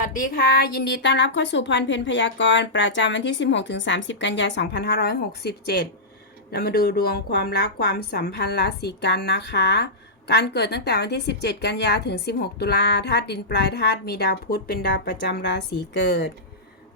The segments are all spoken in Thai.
สวัสดีค่ะ ยินดีต้อนรับเข้าสู่พรเพนพยากรณ์ประจำวันที่ 16ถึง30 กันยายน2567 เรามาดูดวงความรักความสัมพันธ์ราศีกันนะคะ การเกิดตั้งแต่วันที่ 17 กันยาถึง 16 ตุลาธาตุดินปลายธาตุมีดาวพุธเป็นดาวประจำราศีเกิด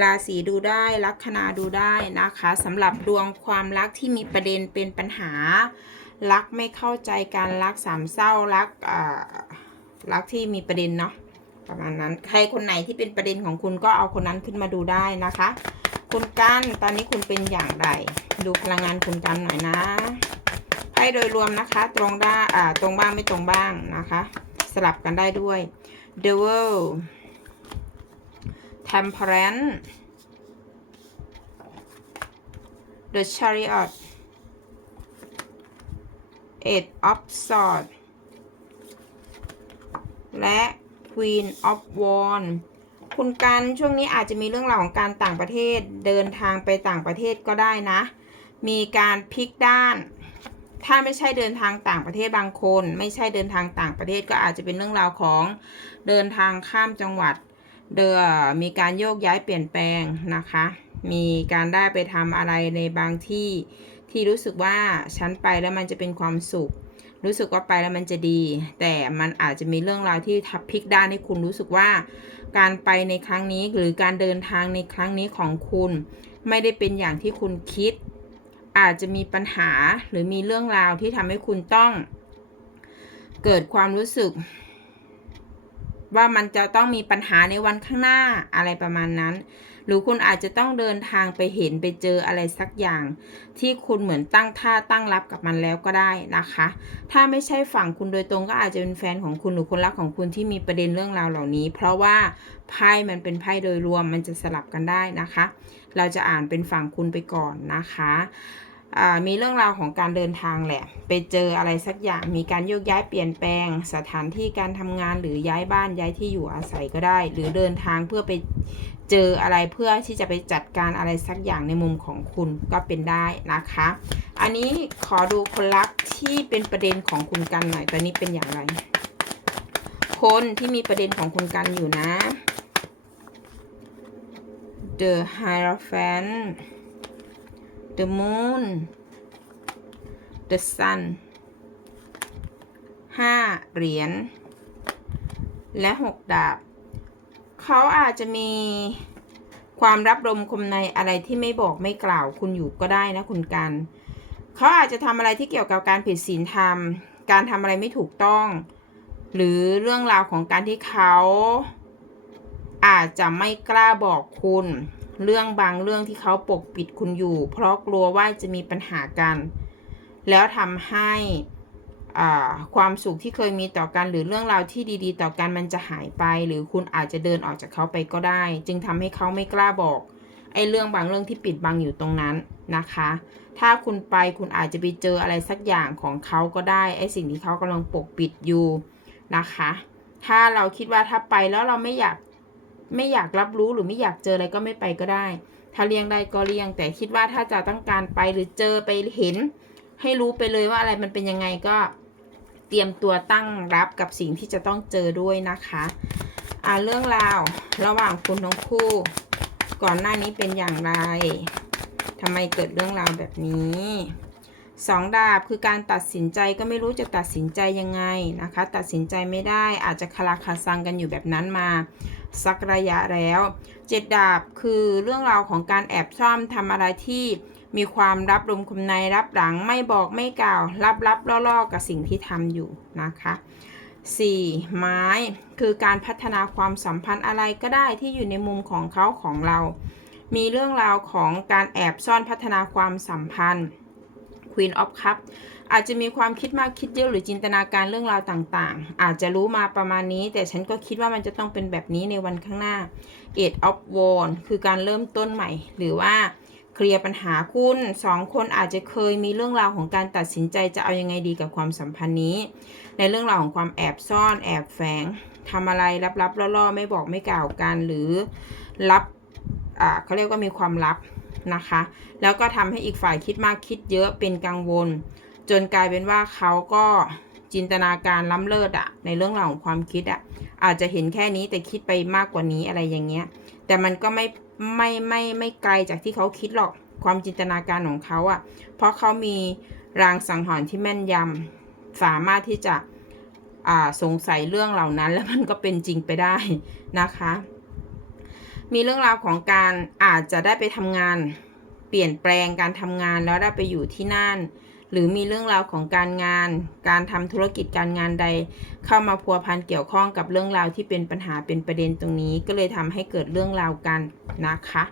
ราศีดูได้ลัคนาดูได้นะคะสำหรับดวงความรักที่มีประเด็นเป็นปัญหา รักไม่เข้าใจกันรักสามเศร้ารักอ่ารักที่มีประเด็นเนาะ ประมาณนั้นใครคนไหนที่เป็นประเด็นของคุณก็เอาคนนั้นขึ้นมาดูได้นะคะ คุณกันตอนนี้คุณเป็นอย่างไร ดูพลังงานคุณกันหน่อยนะไพ่โดยรวมนะคะ ตรงได้อ่าตรงบ้างไม่ตรงบ้างนะคะ สลับกันได้ด้วย The World Temperance The Chariot Eight of Swords และ Queen of w a n d คุณกันช่วงนี้อาจจะมีเรื่องราวของการต่างประเทศเดินทางไปต่างประเทศก็ได้นะ มีการพลิกด้าน ถ้าไม่ใช่เดินทางต่างประเทศบางคน ไม่ใช่เดินทางต่างประเทศก็อาจจะเป็นเรื่องราวของเดินทางข้ามจังหวัด เดอมีการโยกย้ายเปลี่ยนแปลงนะคะ มีการได้ไปทำอะไรในบางที่ที่รู้สึกว่าฉันไปแล้วมันจะเป็นความสุข รู้สึกว่าไปแล้วมันจะดี แต่มันอาจจะมีเรื่องราวที่ทับพลิกด้านให้คุณรู้สึกว่า การไปในครั้งนี้หรือการเดินทางในครั้งนี้ของคุณ ไม่ได้เป็นอย่างที่คุณคิด อาจจะมีปัญหาหรือมีเรื่องราวที่ทำให้คุณต้อง เกิดความรู้สึก ว่ามันจะต้องมีปัญหาในวันข้างหน้าอะไรประมาณนั้น หรือคุณอาจจะต้องเดินทางไปเห็นไปเจออะไรสักอย่าง ที่คุณเหมือนตั้งท่าตั้งรับกับมันแล้วก็ได้นะคะ ถ้าไม่ใช่ฝั่งคุณโดยตรงก็อาจจะเป็นแฟนของคุณหรือคนรักของคุณที่มีประเด็นเรื่องราวเหล่านี้ เพราะว่าไพ่มันเป็นไพ่โดยรวมมันจะสลับกันได้นะคะ เราจะอ่านเป็นฝั่งคุณไปก่อนนะคะมีเรื่องราวของการเดินทางแหละ ไปเจออะไรสักอย่าง มีการโยกย้ายเปลี่ยนแปลง สถานที่การทำงานหรือย้ายบ้านย้ายที่อยู่อาศัยก็ได้ หรือเดินทางเพื่อไป เจออะไรเพื่อที่จะไปจัดการอะไรสักอย่างในมุมของคุณก็เป็นได้นะคะ อันนี้ขอดูคนรักที่เป็นประเด็นของคุณกันหน่อยตอนนี้เป็นอย่างไร คนที่มีประเด็นของคุณกันอยู่นะ The Hierophant The Moon The Sun ห้าเหรียญ และหกดาบ เขาอาจจะมีความรับรมคมในอะไรที่ไม่บอกไม่กล่าวคุณอยู่ก็ได้นะคุณกัน เขาอาจจะทำอะไรที่เกี่ยวกับการผิดศีลธรรม การทำอะไรไม่ถูกต้อง หรือเรื่องราวของการที่เขาอาจจะไม่กล้าบอกคุณ เรื่องบางเรื่องที่เขาปกปิดคุณอยู่ เพราะกลัวว่าจะมีปัญหากัน แล้วทำให้ ความสุขที่เคยมีต่อกันหรือเรื่องราวที่ดีๆ ต่อกันมันจะหายไป หรือคุณอาจจะเดินออกจากเขาไปก็ได้ จึงทำให้เขาไม่กล้าบอกไอ้เรื่องบางเรื่องที่ปิดบังอยู่ตรงนั้นนะคะ ถ้าคุณไปคุณอาจจะไปเจออะไรสักอย่างของเขาก็ได้ไอ้สิ่งที่เขากำลังปกปิดอยู่นะคะ ถ้าเราคิดว่าถ้าไปแล้วเราไม่อยากไม่อยากรับรู้หรือไม่อยากเจออะไรก็ไม่ไปก็ได้ ถ้าเลี่ยงได้ก็เลี่ยง แต่คิดว่าถ้าจะต้องการไปหรือเจอไปเห็น ให้รู้ไปเลยว่าอะไรมันเป็นยังไงก็ เตรียมตัวตั้งรับกับสิ่งที่จะต้องเจอด้วยนะคะอ่าเรื่องราวระหว่างคุณทั้งคู่ ก่อนหน้านี้เป็นอย่างไรทำไมเกิดเรื่องราวแบบนี้สองดาบคือการตัดสินใจก็ไม่รู้จะตัดสินใจยังไงนะคะ ตัดสินใจไม่ได้อาจจะคลาคาซังกันอยู่แบบนั้นมา สักระยะแล้วเจ็ดดาบคือเรื่องราวของการแอบซ่อมทำอะไรที่ มีความรับลมคุมในรับหลังไม่บอกไม่กล่าว รับรับล่อๆกับสิ่งที่ทำอยู่นะคะ 4. ไม้คือการพัฒนาความสัมพันธ์อะไรก็ได้ที่อยู่ในมุมของเขาของเรา มีเรื่องราวของการแอบซ่อนพัฒนาความสัมพันธ์ Queen of Cup อาจจะมีความคิดมากคิดเยอะหรือจินตนาการเรื่องราวต่างๆ อาจจะรู้มาประมาณนี้ แต่ฉันก็คิดว่ามันจะต้องเป็นแบบนี้ในวันข้างหน้า Eight of w a n d คือการเริ่มต้นใหม่ หรือว่า เคลียร์ปัญหาคุณสองคนอาจจะเคยมีเรื่องราวของการตัดสินใจจะเอายังไงดีกับความสัมพันธ์นี้ ในเรื่องราวของความแอบซ่อน แอบแฝงทำอะไรลับๆล่อๆ ไม่บอกไม่กล่าวกันหรือลับเขาเรียกว่ามีความลับนะคะ แล้วก็ทำให้อีกฝ่ายคิดมากคิดเยอะเป็นกังวล จนกลายเป็นว่าเขาก็จินตนาการล้ำเลิศอะในเรื่องราวของความคิดอะอาจจะเห็นแค่นี้แต่คิดไปมากกว่านี้อะไรอย่างเงี้ย แต่มันก็ไม่ ไม่ไม่ไม่ไกลจากที่เขาคิดหรอกความจินตนาการของเขาอะเพราะเขามีรางสังหรณ์ที่แม่นยำสามารถที่จะอ่าสงสัยเรื่องเหล่านั้น แล้วมันก็เป็นจริงไปได้นะคะ มีเรื่องราวของการอาจจะได้ไปทำงาน เปลี่ยนแปลงการทำงานแล้วได้ไปอยู่ที่นั่น หรือมีเรื่องราวของการงาน การทำธุรกิจการงานใด เข้ามาพัวพันเกี่ยวข้องกับเรื่องราวที่เป็นปัญหาเป็นประเด็นตรงนี้ ก็เลยทำให้เกิดเรื่องราวกันนะคะ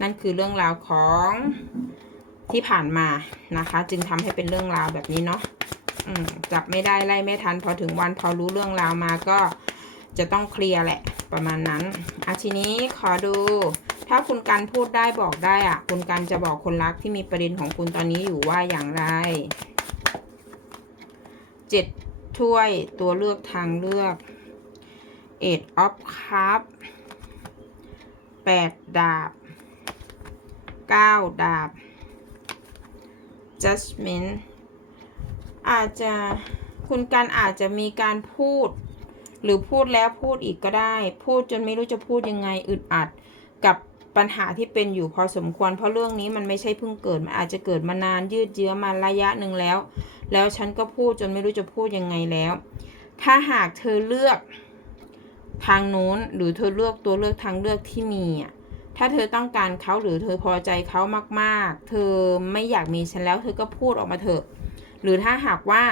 นั่นคือเรื่องราวของที่ผ่านมานะคะ จึงทำให้เป็นเรื่องราวแบบนี้เนาะจับไม่ได้ไล่ไม่ทัน พอถึงวันพอรู้เรื่องราวมาก็จะต้องเคลียร์แหละประมาณนั้นอาทีนี้ขอดู ถ้าคุณกันพูดได้บอกได้อะคุณกันจะบอกคนรักที่มีประเด็นของคุณตอนนี้อยู่ว่าอย่างไรเจ็ดถ้วยตัวเลือกทางเลือก eight of cup แปดดาบเก้าดาบ judgment อาจจะคุณกันอาจจะมีการพูด หรือพูดแล้วพูดอีกก็ได้ พูดจนไม่รู้จะพูดยังไงอึดอัดกับ ปัญหาที่เป็นอยู่พอสมควร เพราะเรื่องนี้มันไม่ใช่เพิ่งเกิด มันอาจจะเกิดมานานยืดเยื้อมาระยะหนึ่งแล้ว แล้วฉันก็พูดจนไม่รู้จะพูดยังไงแล้ว ถ้าหากเธอเลือกทางนู้นหรือเธอเลือกตัวเลือกทางเลือกที่มีอะถ้าเธอต้องการเขาหรือเธอพอใจเขามาก ๆ เธอไม่อยากมีฉันแล้ว เธอก็พูดออกมาเถอะ หรือถ้าหากว่า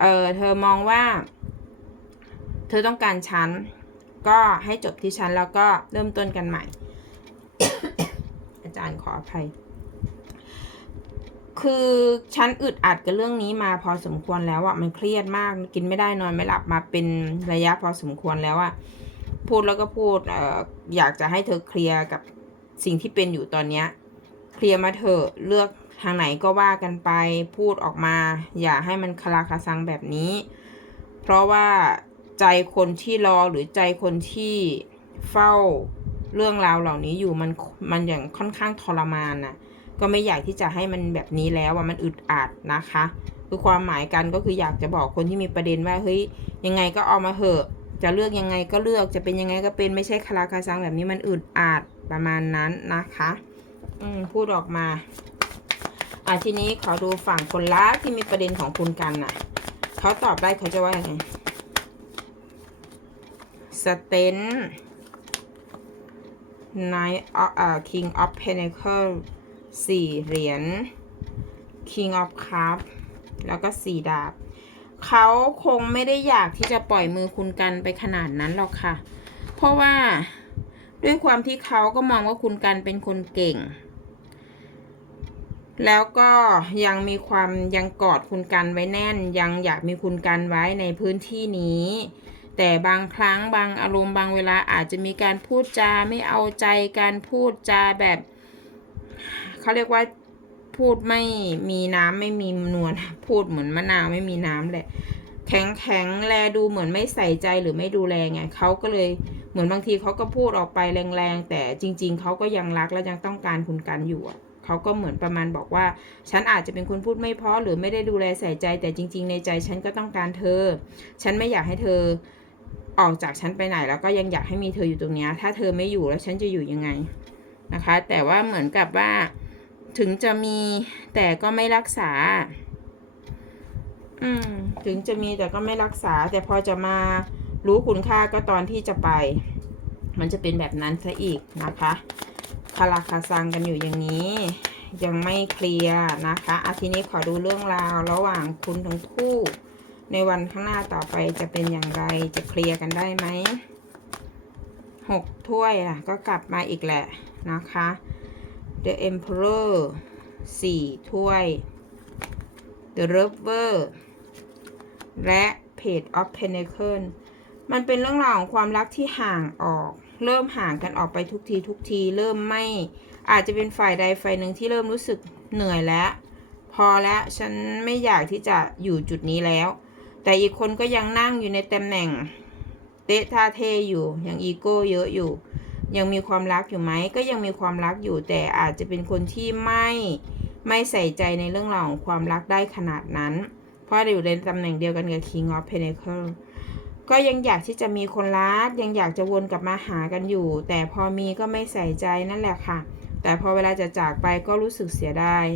เออเธอมองว่า เธอต้องการฉัน ก็ให้จบที่ฉันแล้วก็เริ่มต้นกันใหม่ จารย์ขออภัย คือฉันอึดอัดกับเรื่องนี้มาพอสมควรแล้วอะมันเครียดมากกินไม่ได้นอนไม่หลับมาเป็นระยะพอสมควรแล้วอะพูดแล้วก็พูดเอ่ออยากจะให้เธอเคลียร์กับสิ่งที่เป็นอยู่ตอนเนี้ยเคลียร์มาเถอะเลือกทางไหนก็ว่ากันไปพูดออกมา อย่าให้มันคลาคาซังแบบนี้ เพราะว่าใจคนที่รอหรือใจคนที่เฝ้า เรื่องราวเหล่านี้อยู่มันมันอย่างค่อนข้างทรมานน่ะก็ไม่อยากที่จะให้มันแบบนี้แล้วว่ามันอึดอัดนะคะ คือความหมายกันก็คืออยากจะบอกคนที่มีประเด็นว่าเฮ้ยยังไงก็เอามาเหอะจะเลือกยังไงก็เลือกจะเป็นยังไงก็เป็นไม่ใช่คาราคาซังแบบนี้มันอึดอัดประมาณนั้นนะคะ อืมพูดออกมาอะทีนี้ขอดูฝั่งคนรักที่มีประเด็นของคุณกันน่ะเขาตอบได้เขาจะว่ายังไงสเตน Knight of อ่า King of Pentacle สี่เหรียญ King of Cup แล้วก็สี่ดาบ เขาคงไม่ได้อยากที่จะปล่อยมือคุณกันไปขนาดนั้นหรอกค่ะ เพราะว่าด้วยความที่เขาก็มองว่าคุณกันเป็นคนเก่ง แล้วก็ยังมีความยังกอดคุณกันไว้แน่น ยังอยากมีคุณกันไว้ในพื้นที่นี้ แต่บางครั้งบางอารมณ์บางเวลาอาจจะมีการพูดจาไม่เอาใจการพูดจาแบบเขาเรียกว่าพูดไม่มีน้ำไม่มีนวลพูดเหมือนมะนาวไม่มีน้ำแหละ แข็งแข็งแลดูเหมือนไม่ใส่ใจหรือไม่ดูแลไงเขาก็เลยเหมือนบางทีเขาก็พูดออกไปแรงๆ แต่จริง ๆเขาก็ยังรักและยังต้องการคุณกันอยู่เขาก็เหมือนประมาณบอกว่า ฉันอาจจะเป็นคนพูดไม่เพราะหรือไม่ได้ดูแลใส่ใจ แต่จริง ๆ ในใจฉันก็ต้องการเธอ ฉันไม่อยากให้เธอ ออกจากฉันไปไหนแล้วก็ยังอยากให้มีเธออยู่ตรงนี้ ถ้าเธอไม่อยู่แล้วฉันจะอยู่ยังไงนะคะ แต่ว่าเหมือนกับว่าถึงจะมีแต่ก็ไม่รักษา อืมถึงจะมีแต่ก็ไม่รักษา แต่พอจะมารู้คุณค่าก็ตอนที่จะไป มันจะเป็นแบบนั้นซะอีกนะคะคาราคาซังกันอยู่อย่างนี้ ยังไม่เคลียร์นะคะอาทีนี้ขอดูเรื่องราวระหว่างคุณทั้งคู่ ในวันข้างหน้าต่อไปจะเป็นอย่างไรจะเคลียร์กันได้ไหมหกถ้วยอะก็กลับมาอีกแหละนะคะ The Emperor สี่ถ้วย The Lover และ Page of Pentacles มันเป็นเรื่องราวของความรักที่ห่างออก เริ่มห่างกันออกไปทุกทีทุกทีเริ่มไม่ อาจจะเป็นฝ่ายใดฝ่ายหนึ่งที่เริ่มรู้สึกเหนื่อยแล้ว พอแล้วฉันไม่อยากที่จะอยู่จุดนี้แล้ว แต่อีกคนก็ยังนั่งอยู่ในตำแหน่ง เตะท่าเทอยู่ ยังอีโก้เยอะอยู่ ยังมีความรักอยู่ไหม ก็ยังมีความรักอยู่ แต่อาจจะเป็นคนที่ไม่ไม่ใส่ใจในเรื่องราวของความรักได้ขนาดนั้น เพราะอยู่ในตำแหน่งเดียวกันกับ King of Pentacle ก็ยังอยากที่จะมีคนรัก ยังอยากจะวนกลับมาหากันอยู่ แต่พอมีก็ไม่ใส่ใจนั่นแหละค่ะ แต่พอเวลาจะจากไปก็รู้สึกเสียดาย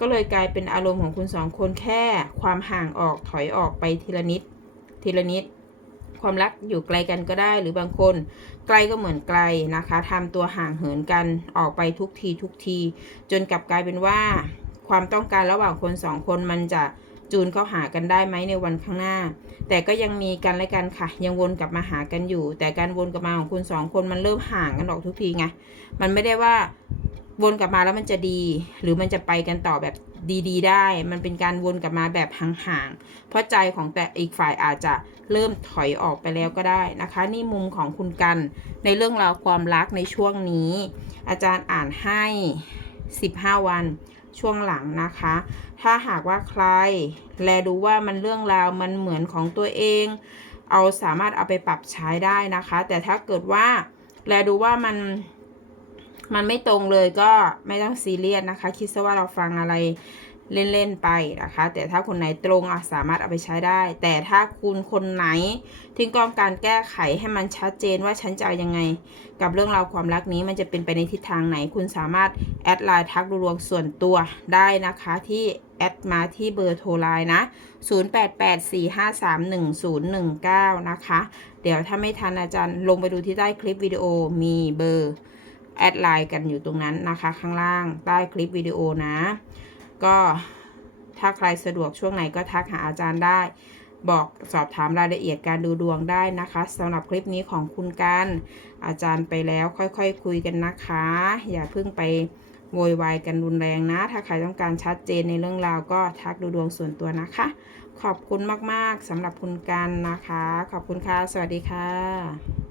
ก็เลยกลายเป็นอารมณ์ของคุณสองคนแค่ความห่างออกถอยออกไปทีละนิด ทีละนิด ความรักอยู่ไกลกันก็ได้หรือบางคนไกลก็เหมือนไกลนะคะทำตัวห่างเหินกันออกไปทุกทีทุกที จนกลับกลายเป็นว่า ความต้องการระหว่างคนสองคนมันจะจูนเข้าหากันได้ไหมในวันข้างหน้า แต่ก็ยังมีกันและกันค่ะ ยังวนกลับมาหากันอยู่ แต่การวนกลับมาของคุณสองคนมันเริ่มห่างกันออกทุกทีไง มันไม่ได้ว่า วนกลับมาแล้วมันจะดี หรือมันจะไปกันต่อแบบดี ๆ ได้ มันเป็นการวนกลับมาแบบห่างๆ เพราะใจของแต่อีกฝ่ายอาจจะเริ่มถอยออกไปแล้วก็ได้นะคะ นี่มุมของคุณกันในเรื่องราวความรักในช่วงนี้ อาจารย์อ่านให้ 15 วันช่วงหลังนะคะ ถ้าหากว่าใคร แลดูว่ามันเรื่องราวมันเหมือนของตัวเอง เอาสามารถเอาไปปรับใช้ได้นะคะ แต่ถ้าเกิดว่าแลดูว่ามัน มันไม่ตรงเลยก็ไม่ต้องซีเรียสนะคะ คิดซะว่าเราฟังอะไรเล่น ๆ ไปนะคะ แต่ถ้าคนไหนตรงอะสามารถเอาไปใช้ได้ แต่ถ้าคุณคนไหนที่ต้องการแก้ไขให้มันชัดเจนว่าฉันจะเอายังไง กับเรื่องราวความรักนี้มันจะเป็นไปในทิศทางไหน คุณสามารถแอดไลน์ทักดูดวงส่วนตัวได้นะคะที่แอดมาที่เบอร์โทรไลน์นะ 0884531019 นะคะ เดี๋ยวถ้าไม่ทันอาจารย์ลงไปดูที่ใต้คลิปวิดีโอมีเบอร์ แอดไลน์กันอยู่ตรงนั้นนะคะ ข้างล่างใต้คลิปวิดีโอนะ ก็ถ้าใครสะดวกช่วงไหนก็ทักหาอาจารย์ได้ บอกสอบถามรายละเอียดการดูดวงได้นะคะสำหรับคลิปนี้ของคุณกัน อาจารย์ไปแล้วค่อยๆคคุยกันนะคะ อย่าเพิ่งไปโวยวายกันรุนแรงนะ ถ้าใครต้องการชัดเจนในเรื่องราวก็ทักดูดวงส่วนตัวนะคะ ขอบคุณมากๆสำหรับคุณกันนะคะ ขอบคุณค่ะ สวัสดีค่ะ